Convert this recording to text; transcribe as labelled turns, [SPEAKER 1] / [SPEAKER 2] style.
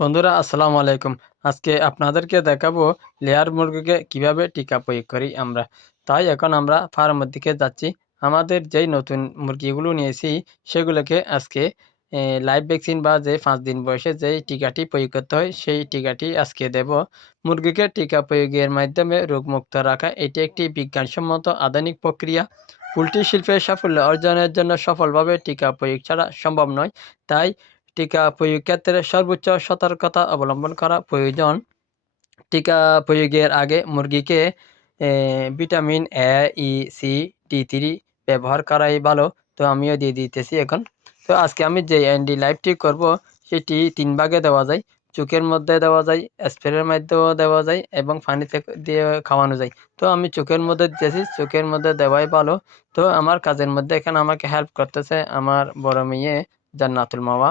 [SPEAKER 1] বন্ধুরা, আসসালামু আলাইকুম। আজকে আপনাদেরকে দেখাবো লেয়ার মুরগিকে কীভাবে টিকা প্রয়োগ করি আমরা। তাই এখন আমরা ফার্মের দিকে যাচ্ছি। আমাদের যেই নতুন মুরগিগুলো নিয়েছি, সেগুলোকে আজকে লাইভ ভ্যাকসিন বা যে পাঁচ দিন বয়সে যেই টিকাটি প্রয়োগ করতে হয়, সেই টিকাটি আজকে দেব। মুরগিকে টিকা প্রয়োগের মাধ্যমে রোগমুক্ত রাখা, এটি একটি বিজ্ঞানসম্মত আধুনিক প্রক্রিয়া। পোলট্রি শিল্পের সাফল্য অর্জনের জন্য সফলভাবে টিকা প্রয়োগ ছাড়া সম্ভব নয়। তাই টিকা প্রয়োগ ক্ষেত্রে সর্বোচ্চ সতর্কতা অবলম্বন করা প্রয়োজন। টিকা প্রয়োগের আগে মুরগিকে vitamin A E C D three ব্যবহার করাই ভালো। তো আমিও দিয়ে দিতেছি এখন। তো আজকে আমি যে অ্যান্ডি লাইভটি করব, সেটি তিন ভাগে দেওয়া যায়। চোখের মধ্যে দেওয়া যায় স্প্রের মাধ্যমেও দেওয়া যায় এবং পানিতে দিয়ে খাওয়ানো যায়। তো আমি চোখের মধ্যে দিতেছি, চোখের মধ্যে দেওয়াই ভালো। তো আমার কাজের মধ্যে এখানে আমাকে হেল্প করতেছে আমার বড় মেয়ে জান্নাতুল মাওয়া